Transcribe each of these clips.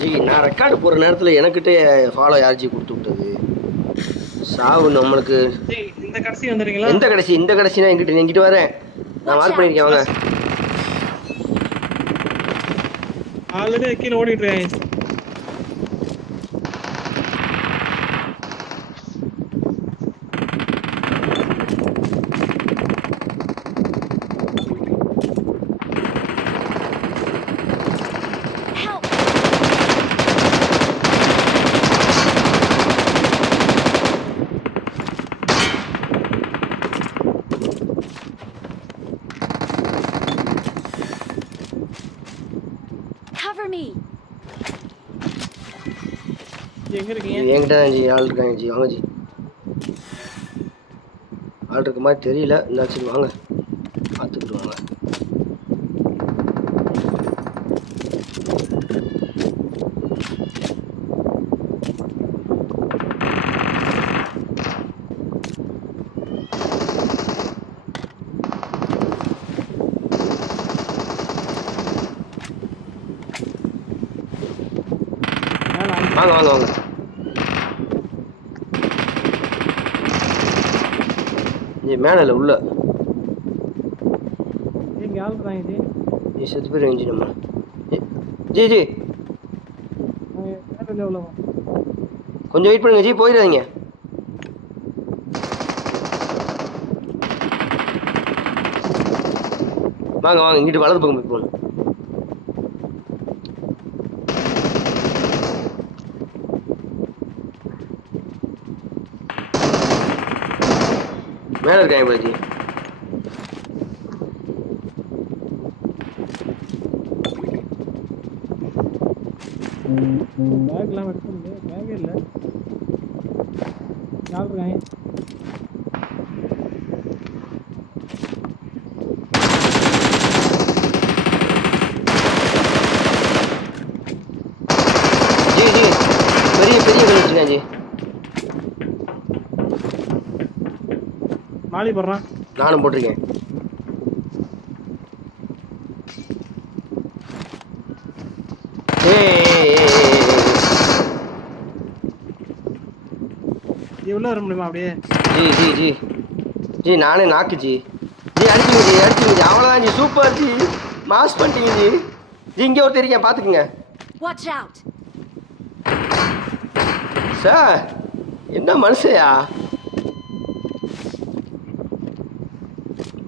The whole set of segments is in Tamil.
ஜி நான் ரெக்கார்டு போகிற நேரத்தில் எனக்கிட்டே ஃபாலோ யார் ஜி கொடுத்து விட்டது? சாவு நம்மளுக்கு. இந்த கடைசி வந்துடுறீங்களா? எந்த கடைசி இந்த கடைசினா எங்கிட்ட எங்கிட்ட வரேன். நான் மார்க் பண்ணியிருக்கேன் வாங்க. ஆல்ரெடி கீழே ஓடிட்டு Help! Cover me! ஜி, எங்க இருக்கீங்க இது ஜி ஆள் இருக்காங்க ஜி வாங்க ஜி ஆள் இருக்க மாதிரி தெரியல. இருந்தாச்சும் வாங்க. பார்த்துக்கிட்டு வாங்க வாங்க வாங்க வாங்க ஜி மேலே உள்ள. ஜி செத்து பேர் ஜி நம்ம. G, G. கொஞ்சம் வெயிட் பண்ணுங்க ஜி போயிடாதீங்க. வாங்க வாங்க இங்கிட்டு வலது பக்கம் போய் போகணும். மேலே இருக்காங்க பாஜி பேக்லாம் எடுத்து பேக்கே இல்லை ஆள் இருக்காங்க ஜி ஜி பெரிய பெரிய கல் வச்சுருக்கேன் ஜி மாலி போடுறான் நானும் போட்டிருக்கேன். உள்ள வர முடியுமா அப்படியே? G G G. ஜி நானே நாக்கு ஜி. ஜி அடிச்சுங்க ஜி அடிச்சுங்க ஜி. அவ்வளோதான் ஜி. Super G. மாஸ் பண்ணிட்டீங்க ஜி. ஜி இங்கே ஒருத்தர் இருக்கேன் பார்த்துக்குங்க. Watch out! சார் என்ன மனுஷயா?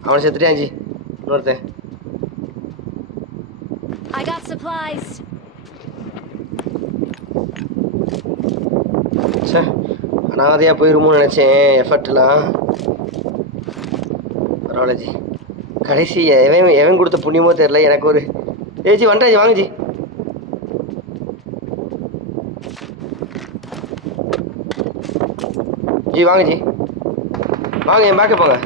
அவனை செத்துட்டான் ஜி இன்னொருத்தன். I got supplies! சே அனாதையாக போயிருமோன்னு நினச்சேன் எஃபர்ட்லாம் பரவாயில்ல ஜி. கடைசி எவன் எவன் கொடுத்த புண்ணியமோ தெரில எனக்கு ஒரு ஏய் ஜி வந்துட்டேன் ஜி வாங்க ஜி. ஜி வாங்க ஜி. வாங்க என் பேக்கை போங்க.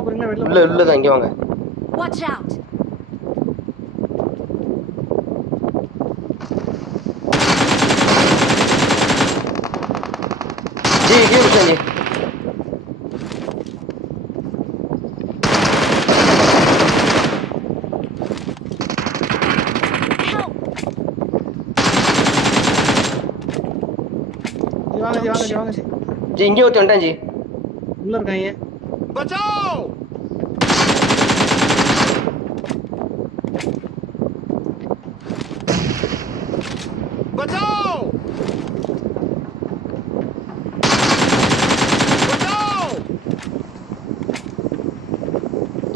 உள்ள போறீங்களா வெளில உள்ள உள்ள தான் இங்கே வாங்க Watch out! ஜி கீழே பிடிச்சேன் ஜி Help! ஜி வாங்க ஜி வாங்க ஜி வாங்க ஜி ஜி இங்கே ஒருத்தன் வந்துட்டான் ஜி உள்ள இருக்காங்க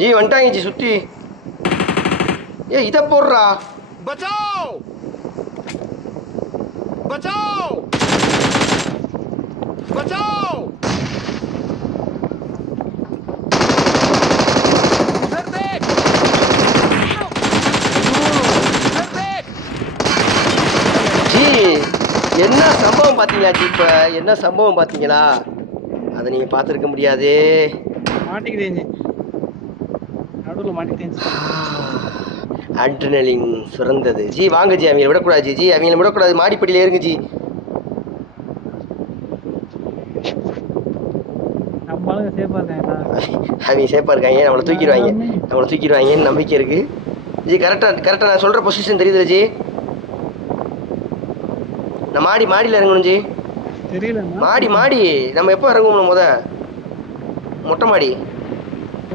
ஈ வந்துட்டாங்க ஜி சுற்றி ஏ இதை போடுறா. பச்சாவ்! பச்சாவ்! பச்சாவ்! என்ன சம்பவம் பார்த்தீங்களா இப்போ? என்ன சம்பவம் பார்த்தீங்களா? அதை நீங்கள் பார்த்துருக்க முடியாது. மாட்டேங்குது நடுவில் மாட்டிக்கிட்டேன் ஜி அட்ரினலின் சுரந்தது. ஜி வாங்க ஜி அவங்கள விடக்கூடாது ஜி ஜி அவங்கள விடக்கூடாது. மாடிப்படியில் ஏறுங்க ஜி. அவங்க சேஃபாக இருக்காங்க. நம்மளை தூக்கிடுவாங்க? நம்மளை தூக்கிடுவாங்கன்னு நம்பிக்கை இருக்குது ஜி கரெக்டாக கரெக்டாக நான் சொல்கிற பொசிஷன் தெரியுதுல ஜி. நான் மாடி மாடியில் இறங்கணும் ஜி. தெரியல மாடி மாடி. நம்ம எப்போ இறங்குவோம் முத? மொட்டை மாடி.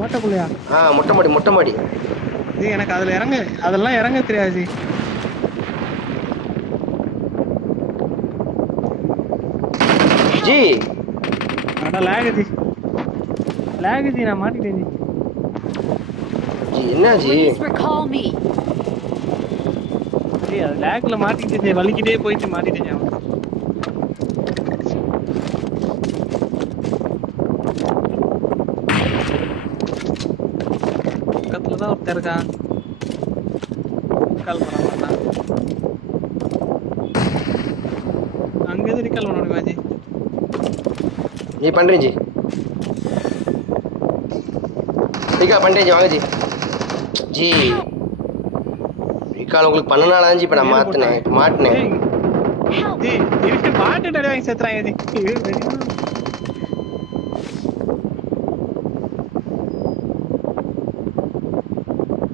ஓட்டக்குள்ளையா? ஆ மொட்டை மாடி மொட்டை மாடி. ஜி எனக்கு அதுல இறங்க அதெல்லாம் இறங்க தெரியாது. ஜி. ஜி அட லேக் ஜி. லேக் ஜி நான் மாட்டிட்டேன் ஜி. என்ன ஜி? அது லேக்ல மாட்டிக்கிட்டேன் ஜி வலிக்கிட்டே போயிட்டு மாட்டிட்டேன் ஒருத்தன் இருக்கான் கால் பண்ண மாட்டான் அங்க எது recall பண்ண முடியுமா ஜி ஜி பண்ணுறேன் ஜி ரீகா பண்ணுறேன் ஜி வாங்க ஜி ஜி ரீகால் உங்களுக்கு பண்ணனால ஜி இப்போ நான் மாற்றினேன் மாட்டினேன்! ஜி இருக்கு பாட்டு டடி வாங்கி சேர்த்துறாங்க ஜி இது தெரியுமா?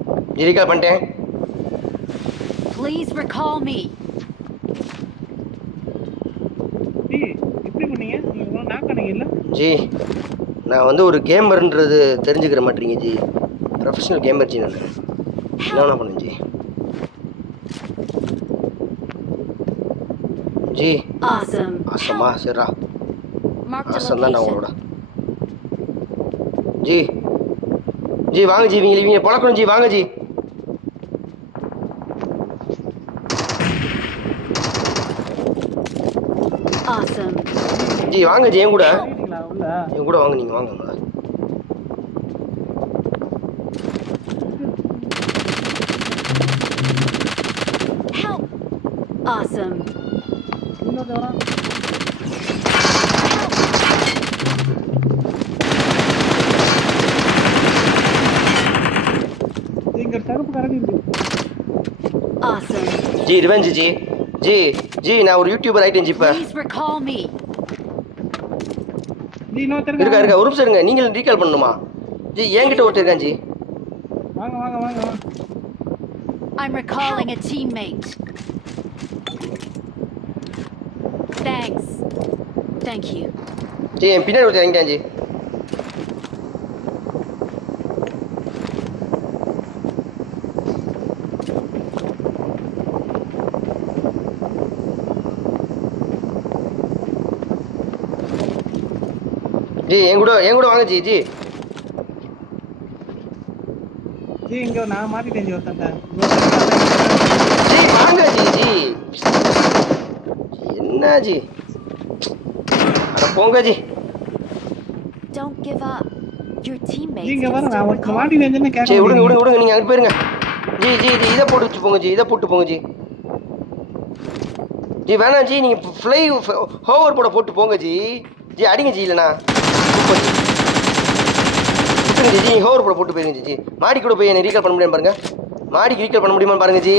ஜி ரீகால் பண்ணிட்டேன் Please recall me. ஜி நான் வந்து ஒரு கேமர்ன்றது தெரிஞ்சுக்கிற மாட்டீங்க ஜி ப்ரொஃபஷனல் கேமர் ஜி நான் என்ன பண்ணேன் ஜி ஜி Awesome. ஆசமா சரிடா ஆசம் தான். உங்களோட ஜி ஜி வாங்க ஜி இவங்க இவங்க பழக்கணும் ஜி வாங்க ஜி Awesome. ஜி வாங்க ஜி என் கூட. என் கூட வாங்க நீங்கள் வாங்க! Awesome. Awesome. Ji revenge ji. Ji ji நான் ஒரு யூடியூபர் ஆயிட்டேன் ஜி இப்போ. இருக்கா இருக்கா நிமிஷம் இருங்க நீங்களும் ரீகால் பண்ணணுமா ஜி என்கிட்ட ஒருத்தர் இருக்கான் ஜி வாங்க வாங்க வாங்க வாங்க I'm recalling a teammate. Thanks. Thank you. Ji என் பின்னாடி ஒருத்தர் இறங்கிட்டான் ஜி ஜி என் கூட என் கூட வாங்க ஜி ஜி. ஜி இங்க நான் மாட்டிட்டேன் ஜி ஒருத்தன்ட்ட. ஜி வாங்க ஜி ஜி. என்ன ஜி? அட போங்க ji. Don't give up. Your teammates இங்க வர நான் விடுங்க. விடுங்க விடுங்க. நீங்க அங்கே போயிருங்க. ஜி ஜி ஜி இதை போட்டு வச்சு போங்க ஜி. இதை போட்டு போங்க ஜி. ஜி வேணாம் ஜி. நீங்க ஃப்ளை ஹோவர் போட போட்டு போங்க ஜி. ஜி அடிங்க ஜி இல்லைண்ணா சூப்பர் ஜி விட்டுருங்க ஜி ஜி ஹோவர் போட போட்டு போயிருங்க ஜி ஜி. மாடி கூட போய் என்ன ரீகால் பண்ண முடியும் பாருங்க. மாடிக்கு ரீகால் பண்ண முடியுமான்னு பாருங்க ஜி.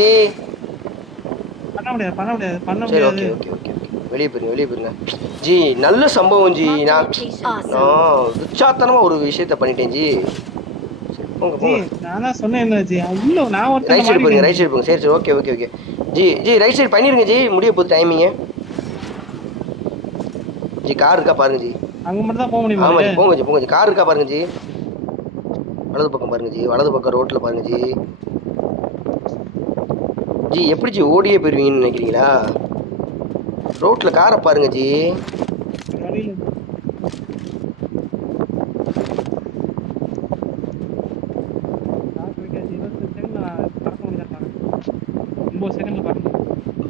பண்ண முடியாது பண்ண முடியாது பண்ண முடியாது. ஓகே ஓகே ஓகே வெளியே போயிருங்க வெளியே போயிருங்க. ஜி நல்ல சம்பவம் ஜி. நான். நான் உற்சாத்தனமாக ஒரு விஷயத்த பண்ணிட்டேன் ஜி. சரி போங்க ஜி போங்க. நான் தான் சொன்னேன் என்ன ஜி. இல்ல நான் ஒருத்தன் ரைட் சைடு போயிருங்க மாட்டிட்டேன் ரைட் சைடு போங்க. சரி சரி okay okay okay ji ji right side பண்ணிருங்க ஜி. முடிய போகுது டைமிங்கு ஜி கார் இருக்கா பாருங்க ஜி. அங்க மட்டும் தான் போக முடியுமா ஜி எனக்கு? போங்க ஜி போங்க ஜி. கார் இருக்கா பாருங்க ஜி? வலது பக்கம் பாருங்க ஜி வலது பக்கம் ரோட்டில் பாருங்க ஜி. ஜி எப்படி ஜி ஓடியே போயிருவீங்கன்னு நினைக்கிறீங்களா? ரோட்டில் காரை பாருங்க ஜி.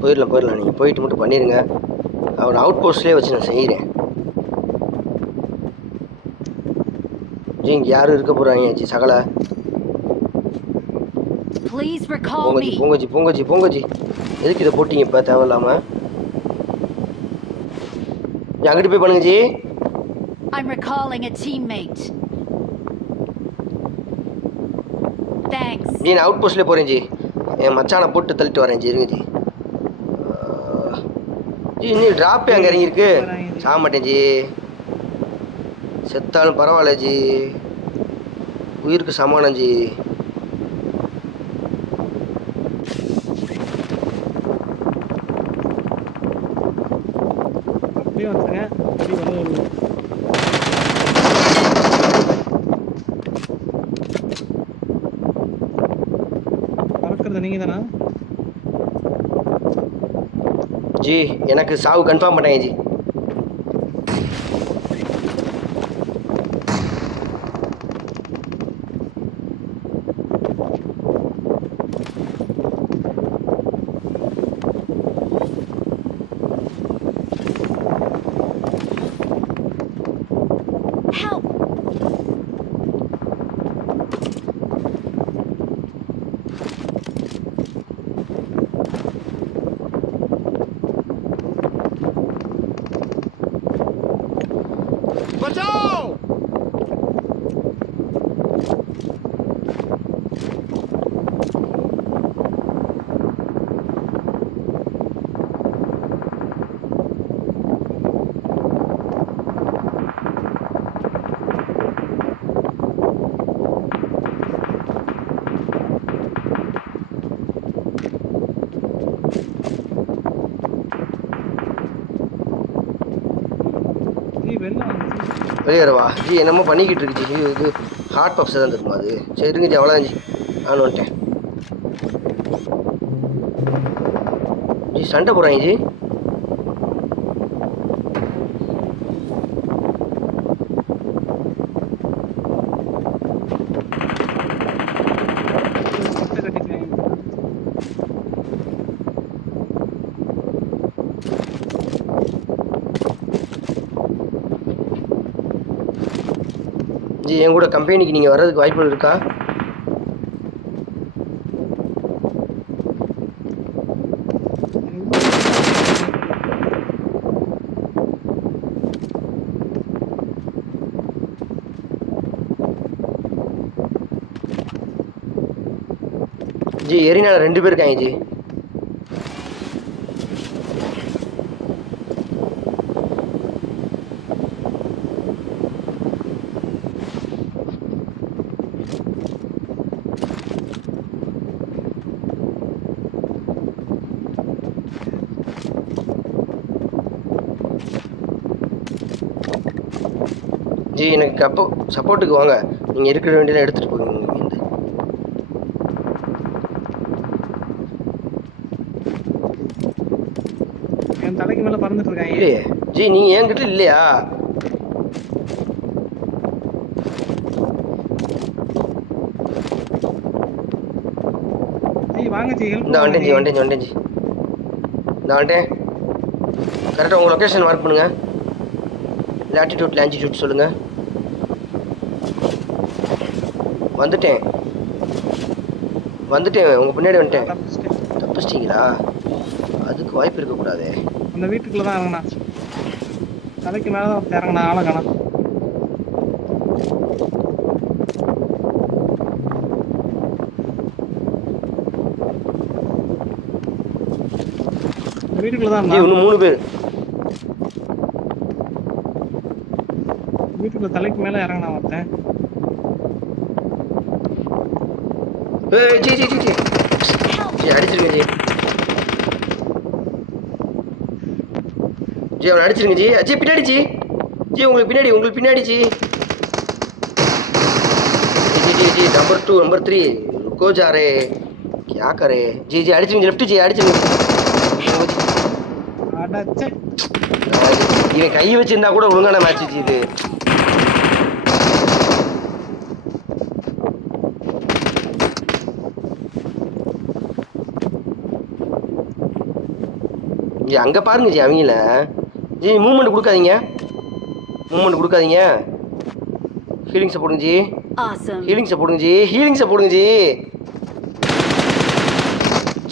போயிடலாம் போயிடலாம் நீங்கள் போயிட்டு மட்டும் பண்ணிடுங்க அவன் அவுட் போஸ்ட்லேயே வச்சு நான் செய்கிறேன் ஜி இங்கே யாரும் இருக்க போகிறாங்க ஜி சகலை? போங்க ஜி. போங்க ஜி போங்க ஜி போங்க ஜி எதுக்கு இதை போட்டீங்க இப்போ தேவையில்லாம? ஜி அங்கிட்டு போய் பண்ணுங்க ji I'm recalling a teammate. Thanks. Ji நான் அவுட் போஸ்ட்லேயே போகிறேன் ஜி என் மச்சானை போட்டு தள்ளிட்டு வரேன் ஜி இருங்க ஜி ஜி இன்னும் ட்ராப்பே அங்கே இறங்கியிருக்கு. சாக மாட்டேன் ஜி செத்தாலும் பரவாயில்ல ஜி. உயிருக்கு சமானம் ஜி. அப்படியே வந்துங்க நீங்கள் தானா? ஜி எனக்கு சாவு கன்ஃபார்ம் பண்ணேன் ஜி. வெளியேறவா ஜி என்னமோ பண்ணிக்கிட்டு இருக்கு ஜி இது ஹார்ட் பப்ஸ் தான் இருக்குமா அது? சரி இருங்க ஜி அவ்வளோதான் ஜி. நான் வந்துட்டேன். ஜி சண்டை போடுறாங்க ஜி. என் கூட கம்பெனிக்கு நீங்கள் வர்றதுக்கு வாய்ப்பு இருக்கா? ஜி எரினால ரெண்டு பேர் இருக்காங்க ஜி. ஜி எனக்கு அப்போ சப்போர்ட்டுக்கு வாங்க. நீங்கள் இருக்கிற வேண்டியதை எடுத்துகிட்டு போங்க. என் தலைக்கு மேல பறந்துட்டு இருக்காங்க. இல்லையே. ஜி நீங்கள் என்கிட்ட இல்லையா? வாங்க ஜி இந்த வந்துட்டேன் ஜி வந்துட்டேன் வந்துட்டேன் ஜி இந்த வந்துட்டேன் கரெக்டாக உங்கள் லொக்கேஷன் மார்க் பண்ணுங்க. லாட்டிடியூட் லாஞ்சிடியூட் சொல்லுங்கள் வந்துட்டேன். வந்துட்டேன் உங்கள் பின்னாடி வந்துட்டேன். தப்பிச்சிட்டிங்களா? அதுக்கு வாய்ப்பு இருக்கக்கூடாதே. அந்த வீட்டுக்குள்ள தான் இறங்கினா. தலைக்கு மேல தான் இறங்கினா ஆளை இந்த வீட்டுக்குள்ள தான் இன்னும் மூணு பேர். வீட்டுக்குள்ள தலைக்கு மேல இறங்கினா ஒருத்தன். G G G G G அடிச்சிருங்க ஜி ஜி அவனை அடிச்சிருங்க ஜி ஜி பின்னாடி ஜி ஜி உங்களுக்கு பின்னாடி உங்களுக்கு பின்னாடி ஜி जी जी जी नंबर टू नंबर थ्री रुको जा रहे क्या करे जी जी அடிச்சிருங்க லெஃப்ட் ஜி அடிச்சிருங்க அடச்சே இவன் கை வச்சிருந்தா கூட ஒழுங்கான மேட்ச் ஜி இது ஜி அங்கே பாருங்க ஜி அவங்கள. ஜி மூமெண்ட் கொடுக்காதீங்க. மூமெண்ட் கொடுக்காதீங்க. ஹீலிங்ஸை போடுங்க ஜி. ஹீலிங்ஸை போடுங்க ஜி. ஹீலிங்ஸை போடுங்க ஜி.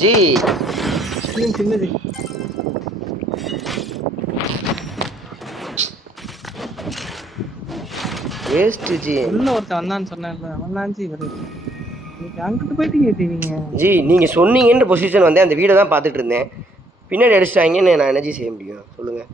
ஜி. ஸ்க்ரீன் சின்னது வேஸ்ட் ஜி. உள்ள ஒருத்தன் வந்தான்னு சொன்னேன்ல வந்தான் ஜி நீங்க அங்கிட்டு போயிட்டீங்க ஜி நீங்க. சொன்னீங்கன்ற பொசிஷன் வந்தேன். அந்த வீடை தான் பார்த்துட்டு இருந்தேன். பின்னாடி அடிச்சிட்டாங்கன்னு நான் எனர்ஜி செய்ய முடியும். சொல்லுங்கள்